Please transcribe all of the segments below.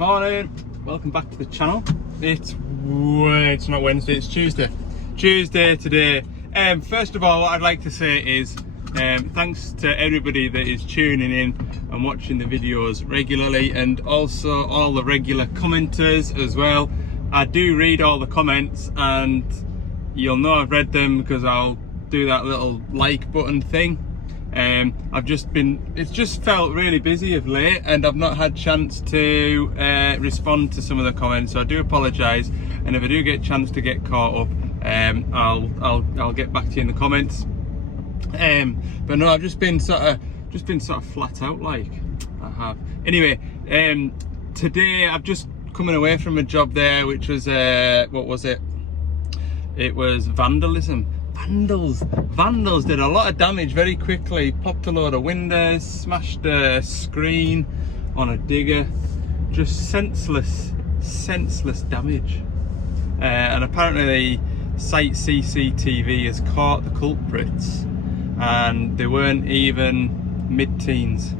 Morning, welcome back to the channel. It's not Wednesday, it's Tuesday today. First of all, what I'd like to say is thanks to everybody that is tuning in and watching the videos regularly, and also all the regular commenters as well. I do read all the comments, and you'll know I've read them because I'll do that little like button thing. It's just felt really busy of late, and I've not had chance to respond to some of the comments, so I do apologise. And if I do get a chance to get caught up, I'll get back to you in the comments. But no, I've just been sort of flat out, like I have. Anyway, today I've just coming away from a job there, which was what was it? It was vandalism. Vandals did a lot of damage very quickly. Popped a load of windows, smashed a screen on a digger. Just senseless damage. And apparently the site CCTV has caught the culprits, and they weren't even mid-teens.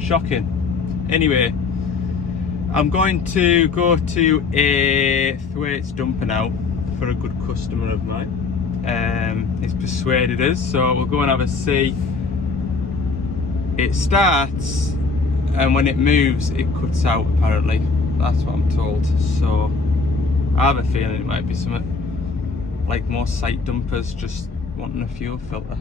Shocking. Anyway, I'm going to go to a Thwaites dumper now for a good customer of mine. He's persuaded us, so we'll go and have a see. It starts, and when it moves it cuts out, apparently. That's what I'm told. So I have a feeling it might be something like most site dumpers, just wanting a fuel filter.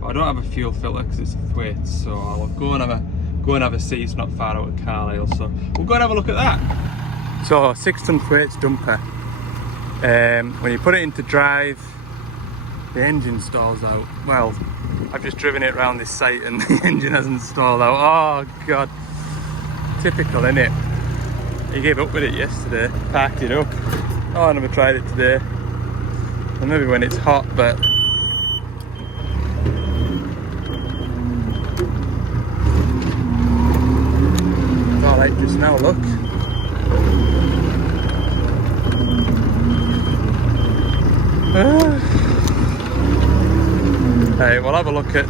But I don't have a fuel filter because it's a Thwaites, so I'll go and have a see. It's not far out of Carlisle, so we'll go and have a look at that. So 6-ton Thwaites dumper. When you put it into drive, the engine stalls out. Well, I've just driven it around this site and the engine hasn't stalled out. Oh god, typical, innit? He gave up with it yesterday, parked it up. Oh, I never tried it today. And maybe when it's hot, but it's alright just now, look. Hey, we'll have a look at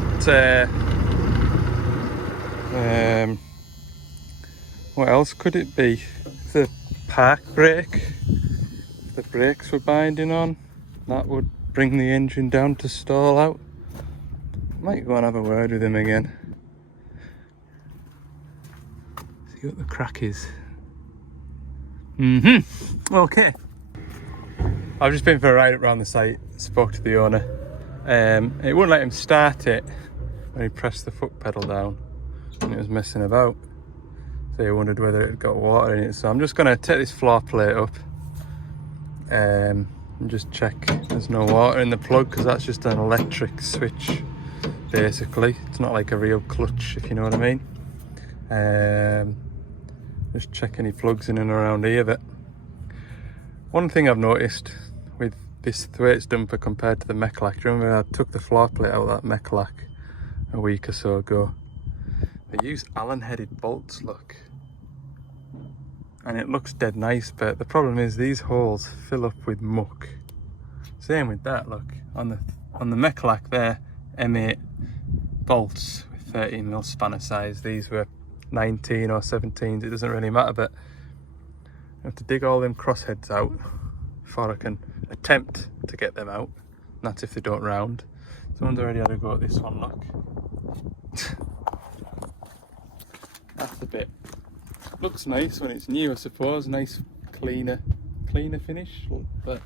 what else could it be? The park brake. If the brakes were binding on, that would bring the engine down to stall out. Might go and have a word with him again. See what the crack is. Okay. I've just been for a ride around the site, spoke to the owner. It wouldn't let him start it when he pressed the foot pedal down, and it was messing about. So he wondered whether it had got water in it. So I'm just going to take this floor plate up and just check there's no water in the plug, because that's just an electric switch basically. It's not like a real clutch, if you know what I mean. Just check any plugs in and around here. But one thing I've noticed with this Thwaites dumper compared to the Mechlac, do you remember I took the floor plate out of that Mechlac a week or so ago? They use Allen headed bolts, look, and it looks dead nice, but the problem is these holes fill up with muck. Same with that, look, on the Mechlac there, M8 bolts with 13mm spanner size. These were 19 or 17s, it doesn't really matter, but I have to dig all them crossheads out before I can attempt to get them out. And that's if they don't round. Someone's already had a go at this one, look. That's the bit. Looks nice when it's new, I suppose. Nice cleaner finish, but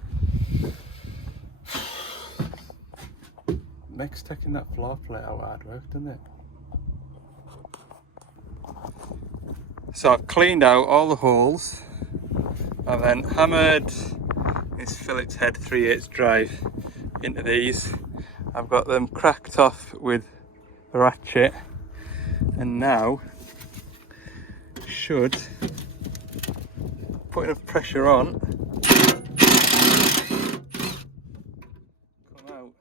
Mech's taking that floor plate out hard work, doesn't it? So I've cleaned out all the holes. I've then hammered this fillet's head 3/8 drive into these. I've got them cracked off with the ratchet, and now should put enough pressure on, come out.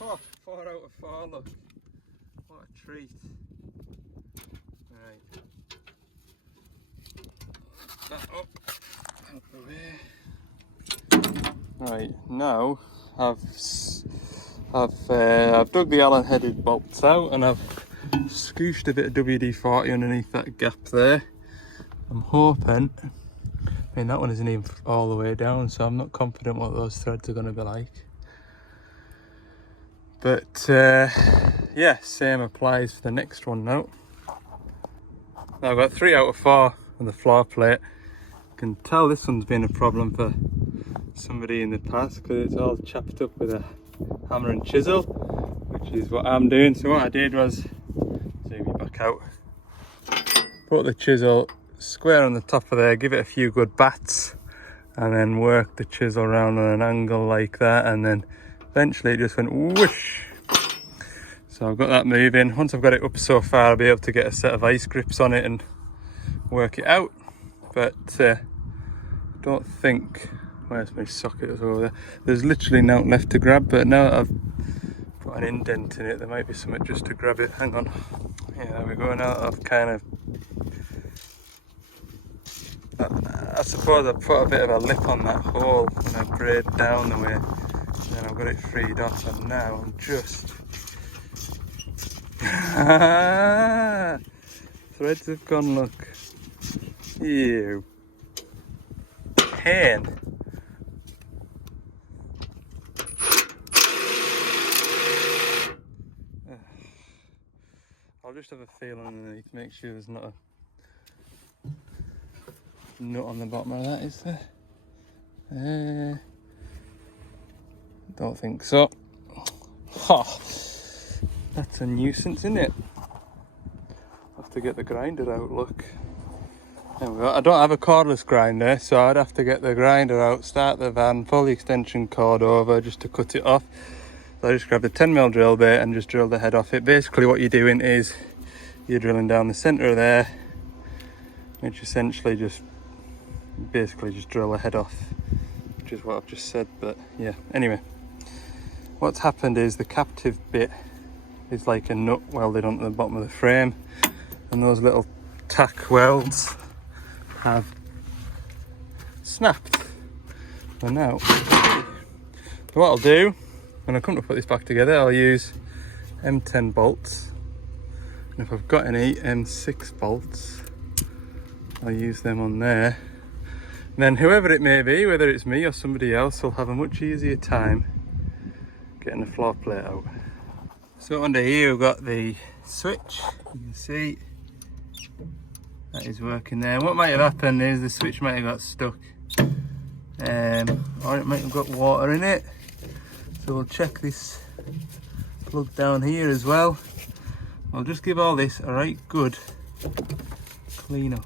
Oh, 4 out of 4, look. What a treat. Right. that up out the way. Right, now I've dug the Allen headed bolts out and I've scooshed a bit of WD-40 underneath that gap there. I'm hoping, I mean that one isn't even all the way down, so I'm not confident what those threads are going to be like. But yeah, same applies for the next one now. Now I've got 3 out of 4 on the floor plate. You can tell this one's been a problem for somebody in the past because it's all chapped up with a hammer and chisel, which is what I'm doing. So what I did was, zoom you back out, put the chisel square on the top of there, give it a few good bats, and then work the chisel around on an angle like that, and then eventually it just went whoosh. So I've got that moving. Once I've got it up so far, I'll be able to get a set of ice grips on it and work it out. But don't think, where's my socket over there? There's literally nothing left to grab, but now that I've put an indent in it, there might be something just to grab it. Hang on. Yeah, there we go. Now I've kind of, I suppose I put a bit of a lip on that hole when I braid down the way, and then I've got it freed off, and now I'm just threads have gone, look. You pain. I'll just have a feel underneath, make sure there's not a nut on the bottom of that, is there? Don't think so. Oh, that's a nuisance, isn't it? I'll have to get the grinder out, look. There we go. I don't have a cordless grinder, so I'd have to get the grinder out, start the van, pull the extension cord over just to cut it off. So I just grab the 10mm drill bit and just drill the head off it. Basically what you're doing is you're drilling down the centre of there, which essentially just drill the head off, which is what I've just said. But yeah, anyway, what's happened is the captive bit is like a nut welded onto the bottom of the frame, and those little tack welds have snapped. So now, what I'll do when I come to put this back together, I'll use M10 bolts, and if I've got any M6 bolts, I'll use them on there. And then whoever it may be, whether it's me or somebody else, will have a much easier time getting the floor plate out. So under here we've got the switch, you can see that is working there. What might have happened is the switch might have got stuck, or it might have got water in it. So we'll check this plug down here as well. I'll just give all this a right good clean up.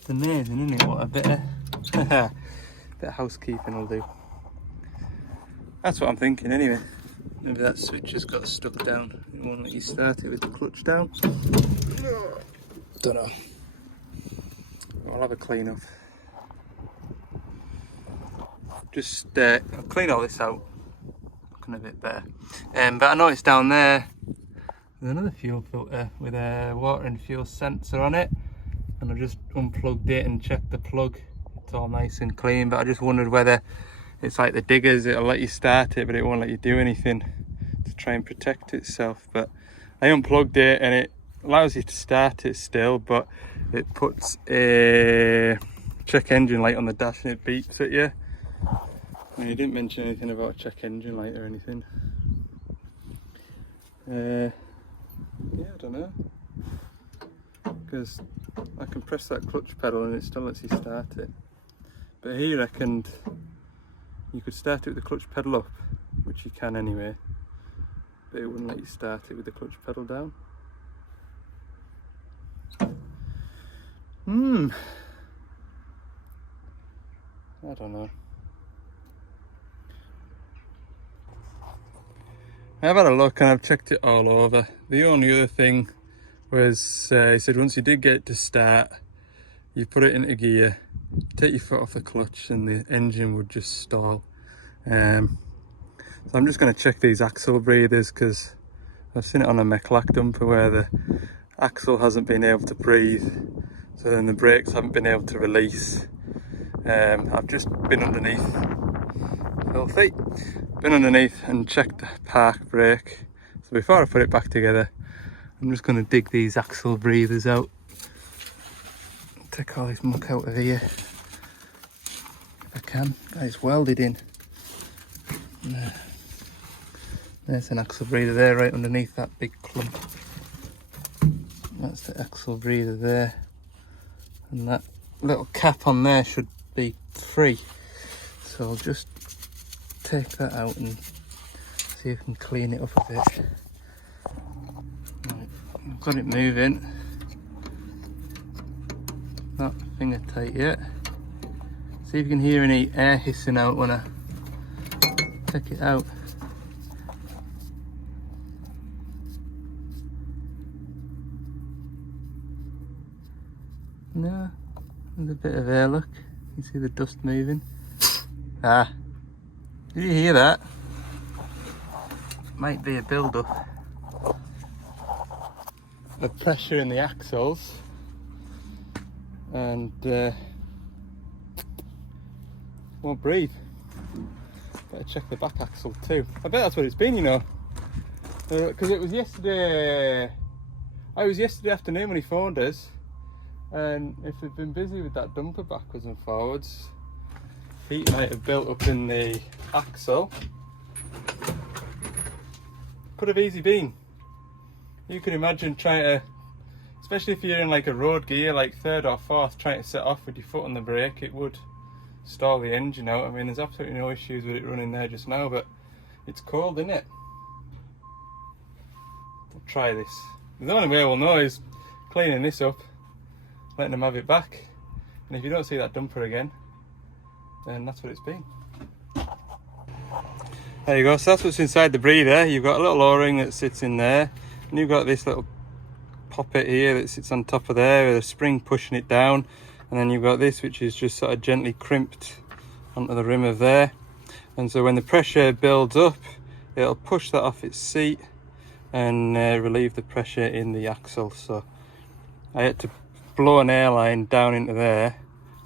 It's amazing, isn't it, what a bit of housekeeping will do. That's what I'm thinking anyway. Maybe that switch has got stuck down. It won't let you start it with the clutch down. Don't know. I'll have a clean up. Just I'll clean all this out. Looking a bit better. But I noticed down there there's another fuel filter with a water and fuel sensor on it. And I just unplugged it and checked the plug. It's all nice and clean, but I just wondered whether it's like the diggers, it'll let you start it but it won't let you do anything to try and protect itself. But I unplugged it and it allows you to start it still, but it puts a check engine light on the dash and it beeps at you. And he didn't mention anything about a check engine light or anything. Yeah, I don't know, because I can press that clutch pedal and it still lets you start it. But he reckoned you could start it with the clutch pedal up, which you can anyway, but it wouldn't let you start it with the clutch pedal down. I don't know. I've had a look and I've checked it all over. The only other thing was, he said once you did get it to start, you put it into gear, take your foot off the clutch and the engine would just stall. So I'm just going to check these axle breathers, because I've seen it on a Mechlac dumper where the axle hasn't been able to breathe so then the brakes haven't been able to release. I've just been underneath, filthy, been underneath and checked the park brake. So before I put it back together, I'm just going to dig these axle breathers out. Take all this muck out of here if I can. It's welded in. There's an axle breather there right underneath that big clump. That's the axle breather there. And that little cap on there should be free. So I'll just take that out and see if I can clean it up a bit. Right, I've got it moving. Not finger tight yet. See if you can hear any air hissing out when I take it out. No, there's a bit of air, look. You see the dust moving. Ah, did you hear that? Might be a build-up of pressure in the axles. And won't breathe. Better check the back axle too. I bet that's what it's been, you know. Because it was yesterday. I was yesterday afternoon when he phoned us, and if we'd been busy with that dumper backwards and forwards, heat might have built up in the axle. Could have easily been. You can imagine trying to, especially if you're in like a road gear, like third or fourth, trying to set off with your foot on the brake, it would stall the engine out. I mean, there's absolutely no issues with it running there just now, but it's cold, isn't it? We'll try this. The only way we'll know is cleaning this up, letting them have it back. And if you don't see that dumper again, then that's what it's been. There you go, so that's what's inside the breather. You've got a little O-ring that sits in there, and you've got this little poppet here that sits on top of there with a spring pushing it down, and then you've got this which is just sort of gently crimped onto the rim of there, and so when the pressure builds up it'll push that off its seat and relieve the pressure in the axle. So I had to blow an airline down into there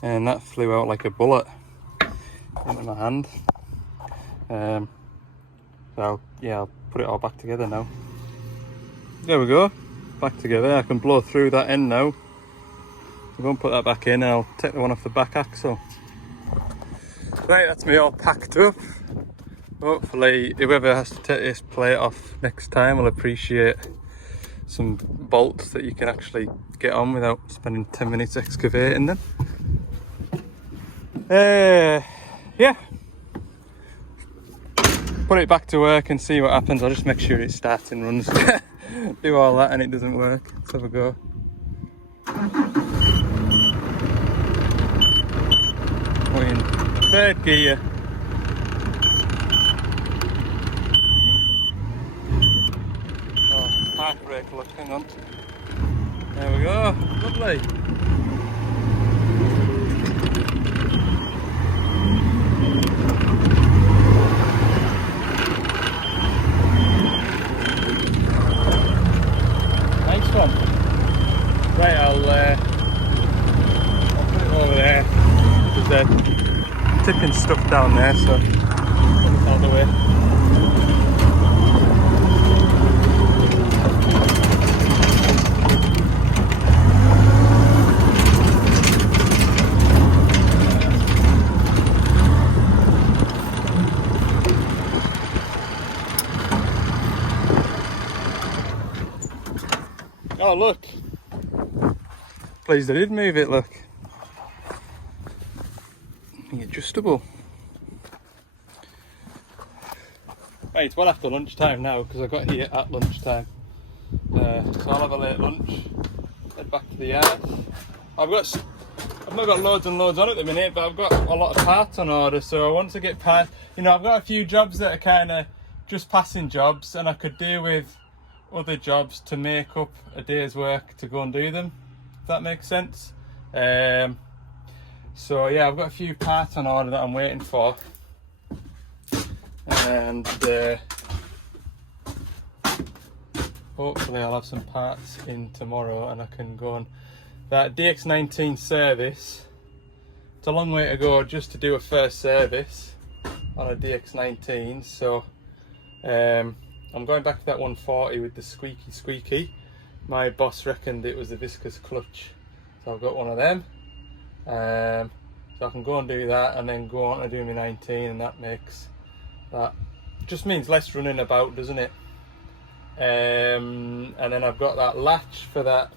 and that flew out like a bullet into my hand. So I'll put it all back together now. There we go, back together. I can blow through that end now. I'm going to put that back in and I'll take the one off the back axle. Right, that's me all packed up. Hopefully whoever has to take this plate off next time will appreciate some bolts that you can actually get on without spending 10 minutes excavating them. Yeah. Put it back to work and see what happens. I'll just make sure it starts and runs. Do all that and it doesn't work. Let's have a go. We're in third gear. Oh, park brake, look, hang on. There we go, lovely. Nice one. Right, I'll put it over there. There's tipping stuff down there, so put it out of the way. Oh look, pleased I did move it, look. Adjustable. Right, it's well after lunchtime now because I got here at lunchtime. So I'll have a late lunch, head back to the yard. I've not got loads and loads on at the minute, but I've got a lot of parts on order, so I want to get parts. You know, I've got a few jobs that are kind of just passing jobs, and I could do with other jobs to make up a day's work to go and do them, if that makes sense. So yeah, I've got a few parts on order that I'm waiting for, and hopefully I'll have some parts in tomorrow and I can go and that DX19 service, it's a long way to go just to do a first service on a DX19, so I'm going back to that 140 with the squeaky. My boss reckoned it was the viscous clutch, so I've got one of them. So I can go and do that and then go on to do my 19, and that just means less running about, doesn't it? And then I've got that latch for that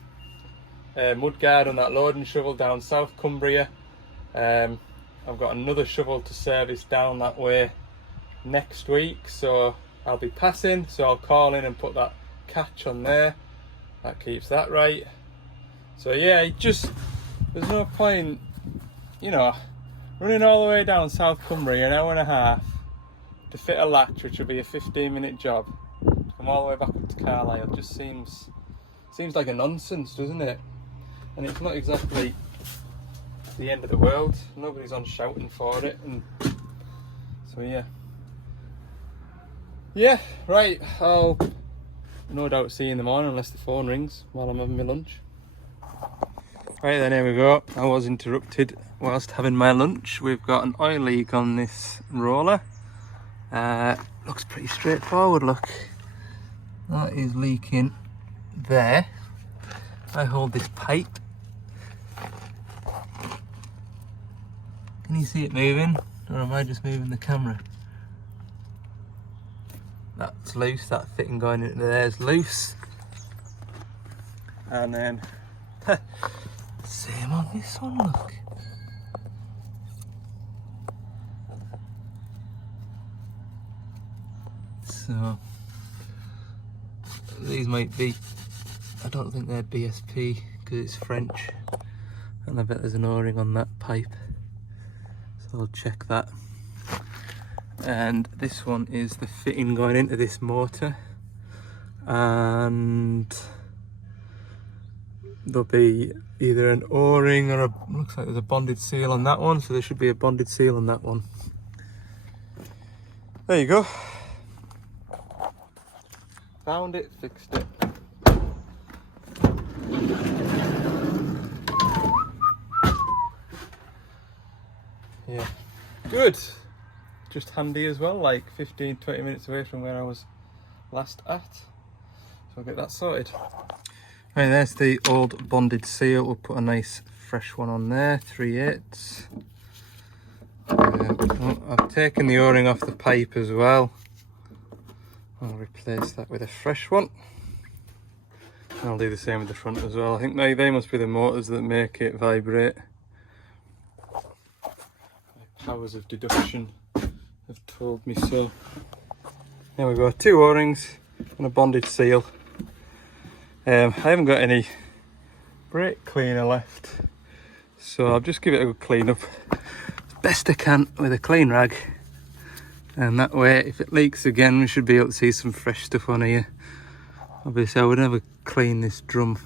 mudguard on that loading shovel down South Cumbria. I've got another shovel to service down that way next week, so I'll be passing, so I'll call in and put that catch on there. That keeps that right. So yeah, there's no point, you know, running all the way down South Cumbria, an hour and a half to fit a latch, which will be a 15-minute job. Come all the way back up to Carlisle just seems like a nonsense, doesn't it? And it's not exactly the end of the world. Nobody's on shouting for it, and so yeah, right, I'll no doubt see you in the morning unless the phone rings while I'm having my lunch. Right then, here we go. I was interrupted whilst having my lunch. We've got an oil leak on this roller. Looks pretty straightforward, look. That is leaking there. I hold this pipe. Can you see it moving? Or am I just moving the camera? That's loose, that fitting going into there is loose. And then, same on this one, look. So, these might be, I don't think they're BSP because it's French. And I bet there's an O-ring on that pipe. So I'll check that. And this one is the fitting going into this motor, and there'll be either an O-ring or looks like there's a bonded seal on that one, so there should be a bonded seal on that one. There you go. Found it, fixed it. Yeah, good. Just handy as well, like 15-20 minutes away from where I was last at. So I'll get that sorted. Right, there's the old bonded seal. We'll put a nice fresh one on there, 3/8. I've taken the O-ring off the pipe as well. I'll replace that with a fresh one. And I'll do the same with the front as well. I think they must be the motors that make it vibrate. My powers of deduction have told me so. There we go, 2 O-rings and a bonded seal. I haven't got any brake cleaner left, so I'll just give it a good clean up as best I can with a clean rag, and that way if it leaks again we should be able to see some fresh stuff on here. Obviously I would never clean this drum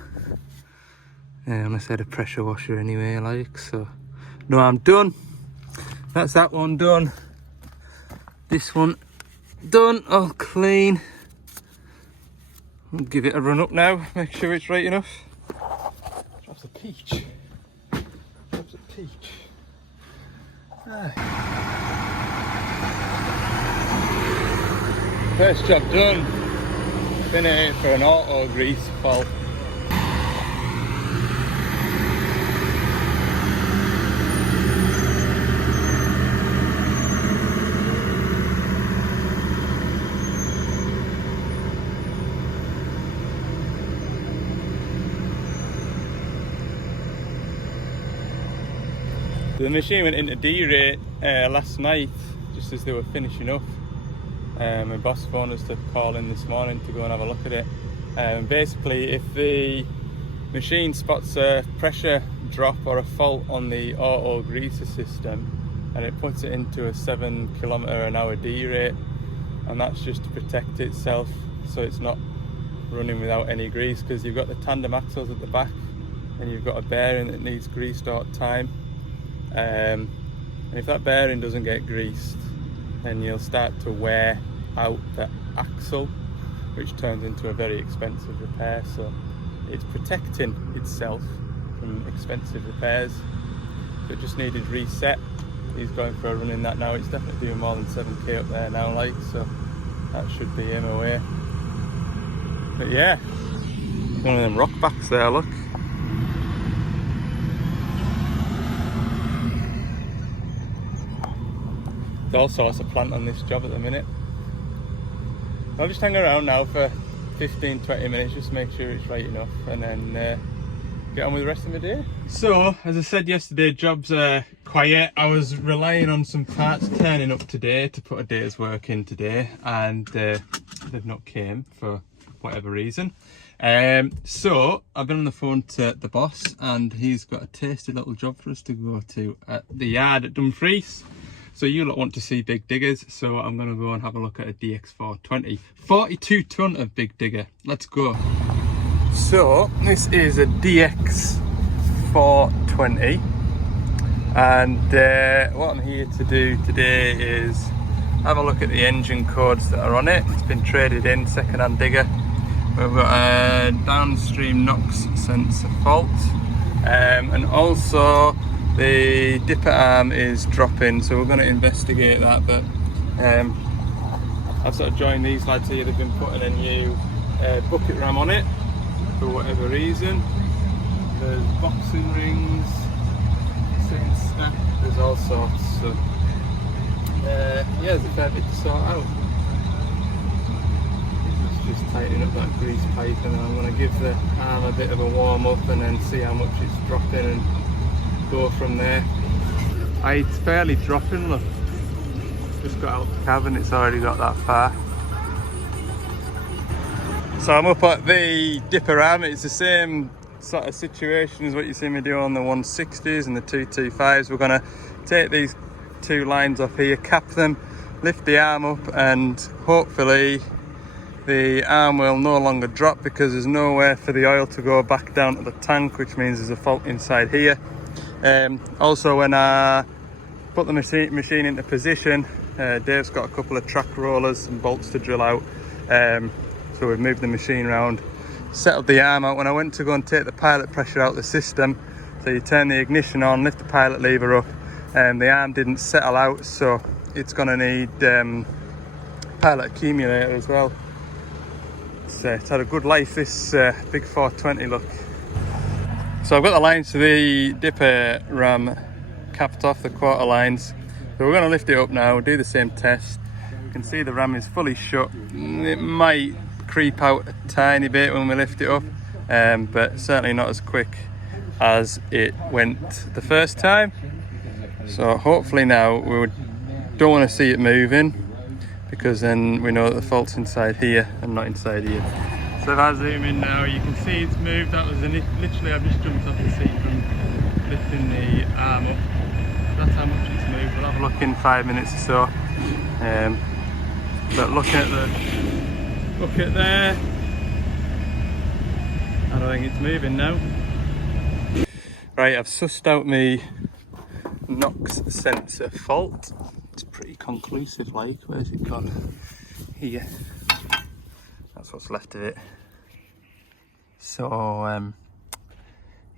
unless I had a pressure washer anyway, like, so no, I'm done. That's that one done. This one done, all clean. I'll give it a run up now, make sure it's right enough. Drops a peach. Drops a peach. Ah. First job done. Been here for an auto grease fault. The machine went into D-rate last night, just as they were finishing up. My boss phoned us to call in this morning to go and have a look at it. Basically, if the machine spots a pressure drop or a fault on the auto greaser system, and it puts it into a 7 km/h D-rate, and that's just to protect itself so it's not running without any grease, because you've got the tandem axles at the back and you've got a bearing that needs greased all the time. And if that bearing doesn't get greased, then you'll start to wear out the axle, which turns into a very expensive repair. So it's protecting itself from expensive repairs. So it just needed reset. He's going for a run in that now. It's definitely doing more than 7k up there now, like, so that should be him away. But yeah, one of them rock backs there, look. There's all sorts of plant on this job at the minute. I'll just hang around now for 15-20 minutes, just make sure it's right enough, and then get on with the rest of the day. So, as I said yesterday, jobs are quiet. I was relying on some parts turning up today to put a day's work in today, and they've not came for whatever reason. So I've been on the phone to the boss, and he's got a tasty little job for us to go to at the yard at Dumfries. So you lot want to see big diggers, so I'm going to go and have a look at a DX420. 42 ton of big digger. Let's go. So this is a DX420, and what I'm here to do today is have a look at the engine codes that are on it. It's been traded in, second-hand digger. We've got a downstream NOx sensor fault, and also the dipper arm is dropping, so we're going to investigate that. But I've sort of joined these lads here. They've been putting a new bucket ram on it for whatever reason. There's boxing rings saying snap, there's all sorts, so yeah, there's a fair bit to sort out. Just tightening up that grease pipe, and then I'm going to give the arm a bit of a warm up and then see how much it's dropping and go from there. It's fairly dropping, look. Just got out the cabin, it's already got that far. So I'm up at the dipper arm. It's the same sort of situation as what you see me do on the 160s and the 225s. We're going to take these two lines off here, cap them, lift the arm up, and hopefully the arm will no longer drop because there's nowhere for the oil to go back down to the tank, which means there's a fault inside here. Also, when I put the machine into position, Dave's got a couple of track rollers and bolts to drill out. So we've moved the machine around, settled the arm out. When I went to go and take the pilot pressure out of the system, so you turn the ignition on, lift the pilot lever up, and the arm didn't settle out, so it's going to need pilot accumulator as well. So it's had a good life, this big 420, look. So I've got the lines to the dipper ram capped off, the quarter lines. So we're going to lift it up now, do the same test. You can see the ram is fully shut. It might creep out a tiny bit when we lift it up, but certainly not as quick as it went the first time. So hopefully now we don't want to see it moving, because then we know that the fault's inside here and not inside here. So if I zoom in now, you can see it's moved. That was literally, I've just jumped off the seat from lifting the arm up. That's how much it's moved. We'll have a look in 5 minutes or so. But looking at the bucket there, I don't think it's moving now. Right, I've sussed out my NOx sensor fault. It's pretty conclusive, like. Where's it gone? Here. That's what's left of it. So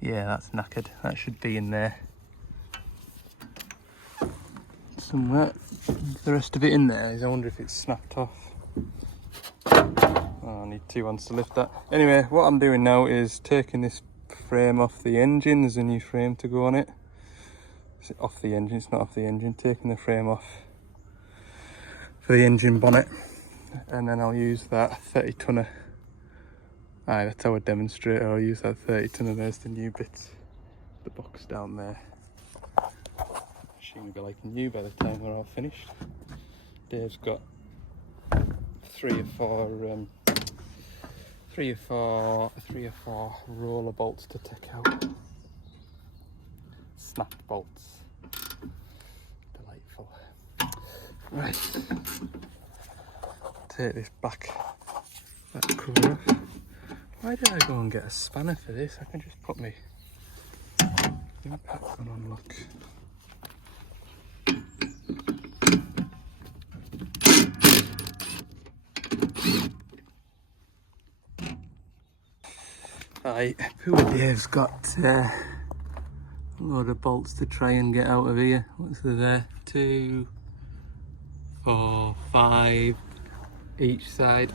yeah, that's knackered. That should be in there somewhere. The rest of it in there is, I wonder if it's snapped off. Oh, I need two ones to lift that. Anyway, what I'm doing now is taking this frame off the engine. There's a new frame to go on it. Is it off the engine? It's not off the engine. Taking the frame off for the engine bonnet, and then I'll use that 30 tonner. Aye, that's our demonstrator. I'll use that 30 tonner. There's the new bits, the box down there. Machine will be like new by the time we're all finished. Dave's got three or four roller bolts to take out. Snapped bolts. Delightful. Right. Take this back cover off. Why did I go and get a spanner for this? I can just put my impact on, look. Right, poor Dave's got A load of bolts to try and get out of here. What's there? 2, 4, 5 each side.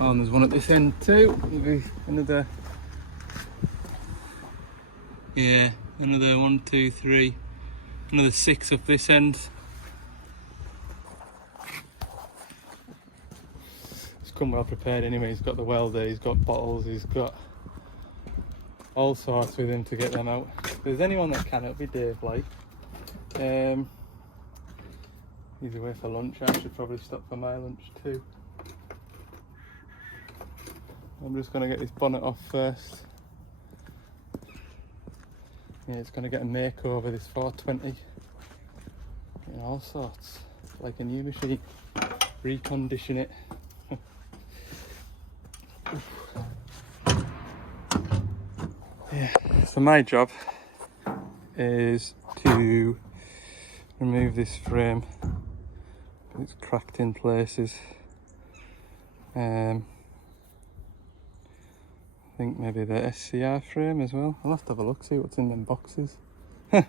Oh, and there's one at this end too. Maybe another. Yeah, another 1, 2, 3. Another 6 up this end. He's come well prepared anyway. He's got the welder, he's got bottles, he's got all sorts with him to get them out. If there's anyone that can, it'll be Dave, like. He's away for lunch. I should probably stop for my lunch too. I'm just going to get this bonnet off first. Yeah, it's going to get a makeover, this 420. You know, all sorts. Like a new machine. Recondition it. Yeah, so my job is to remove this frame. It's cracked in places. I think maybe the SCR frame as well. I'll have to have a look, see what's in them boxes. But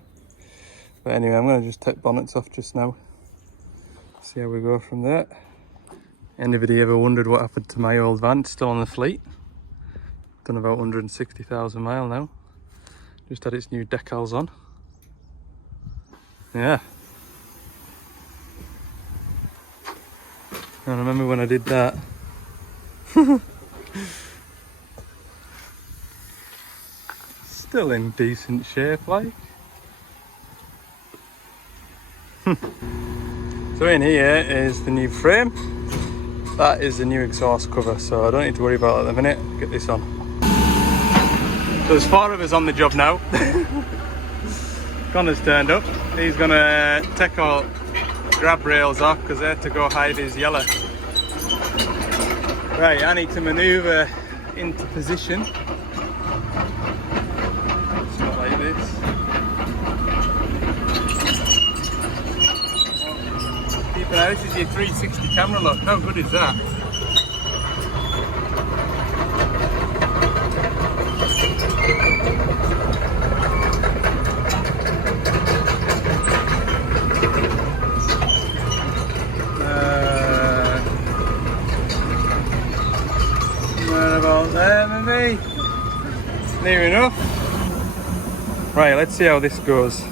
anyway, I'm going to just take bonnets off just now. See how we go from there. Anybody ever wondered what happened to my old van? It's still on the fleet. Done about 160,000 miles now. Just had its new decals on. Yeah. I remember when I did that. Still in decent shape, like. So in here is the new frame. That is the new exhaust cover, so I don't need to worry about that at the minute. Get this on. So there's 4 of us on the job now. Connor's turned up. He's gonna take our grab rails off because they're to go hide his yellow. Right, I need to manoeuvre into position. It's not like this. Keep an eye, this is your 360 camera lock. How good is that? About there maybe. Near enough. Right, let's see how this goes.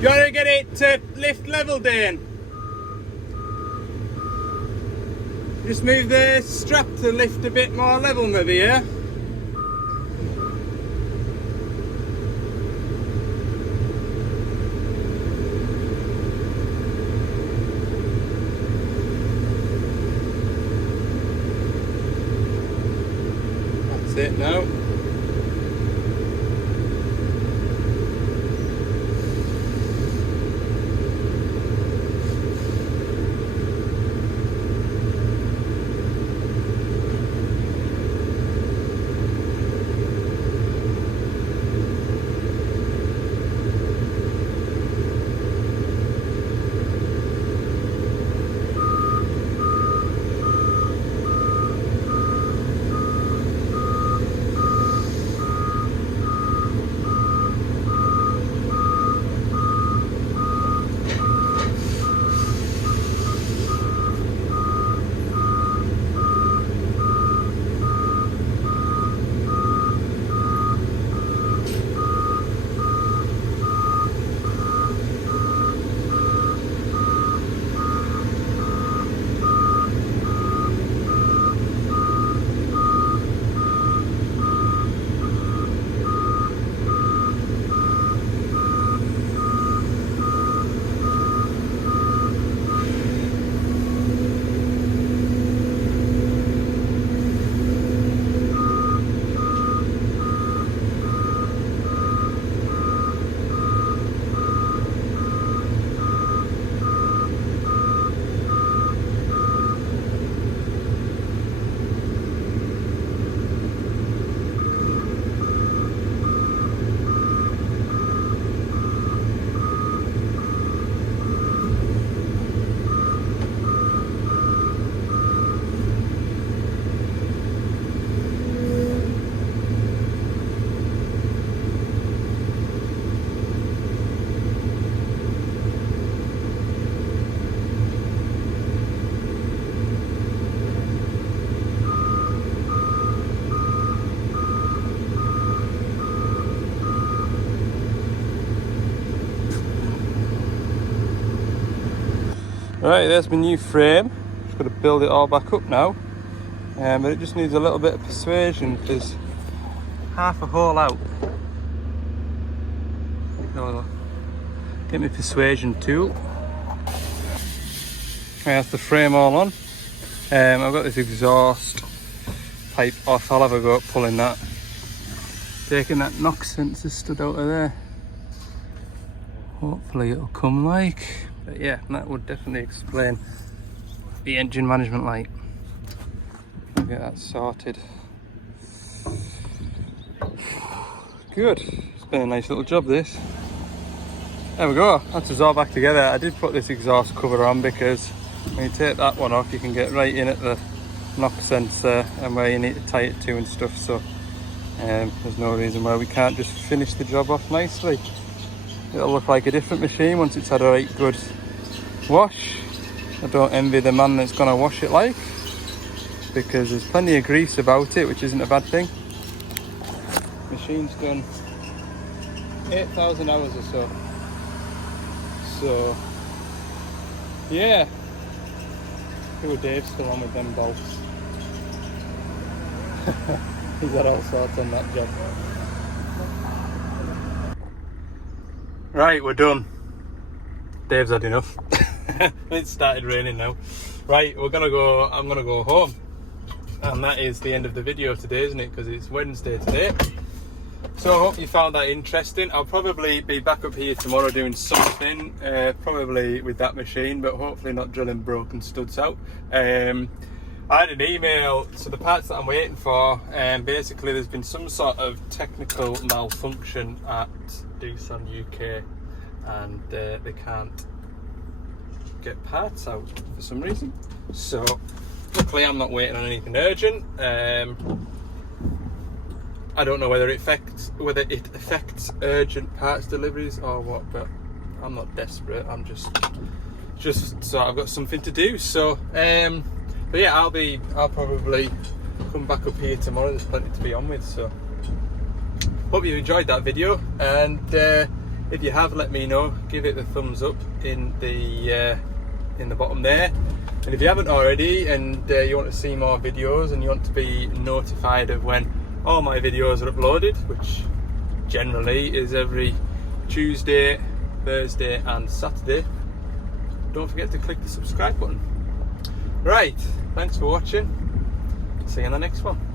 You want to get it to lift level, Dan? Just move the strap to lift a bit more level maybe, yeah? That's it now. Right, there's my new frame. Just got to build it all back up now, but it just needs a little bit of persuasion. There's half a hole out. So get my persuasion tool. That's the frame all on. I've got this exhaust pipe off. I'll have a go at pulling that. Taking that knock sensor stud out of there. Hopefully it'll come like. But yeah, that would definitely explain the engine management light. I'll get that sorted. Good. It's been a nice little job this. There we go. That's us all back together. I did put this exhaust cover on because when you take that one off, you can get right in at the knock sensor and where you need to tie it to and stuff. So there's no reason why we can't just finish the job off nicely. It'll look like a different machine once it's had a right good wash. I don't envy the man that's gonna wash it like, because there's plenty of grease about it, which isn't a bad thing. Machine's done 8,000 hours or so. So yeah, poor Dave's still on with them bolts. He's had all sorts on that job. Right, we're done. Dave's had enough. It started raining now. Right, I'm gonna go home. And that is the end of the video today, isn't it? Because it's Wednesday today. So I hope you found that interesting. I'll probably be back up here tomorrow doing something, probably with that machine, but hopefully not drilling broken studs out. I had an email, so the parts that I'm waiting for, basically there's been some sort of technical malfunction at Doosan UK, and they can't get parts out for some reason. So luckily I'm not waiting on anything urgent. I don't know whether it affects urgent parts deliveries or what, but I'm not desperate. I'm just so I've got something to do. So but yeah, I'll probably come back up here tomorrow. There's plenty to be on with. So hope you enjoyed that video, and if you have, let me know. Give it the thumbs up in the in the bottom there. And if you haven't already and you want to see more videos and you want to be notified of when all my videos are uploaded, which generally is every Tuesday, Thursday and Saturday, don't forget to click the subscribe button. Right, thanks for watching. See you in the next one.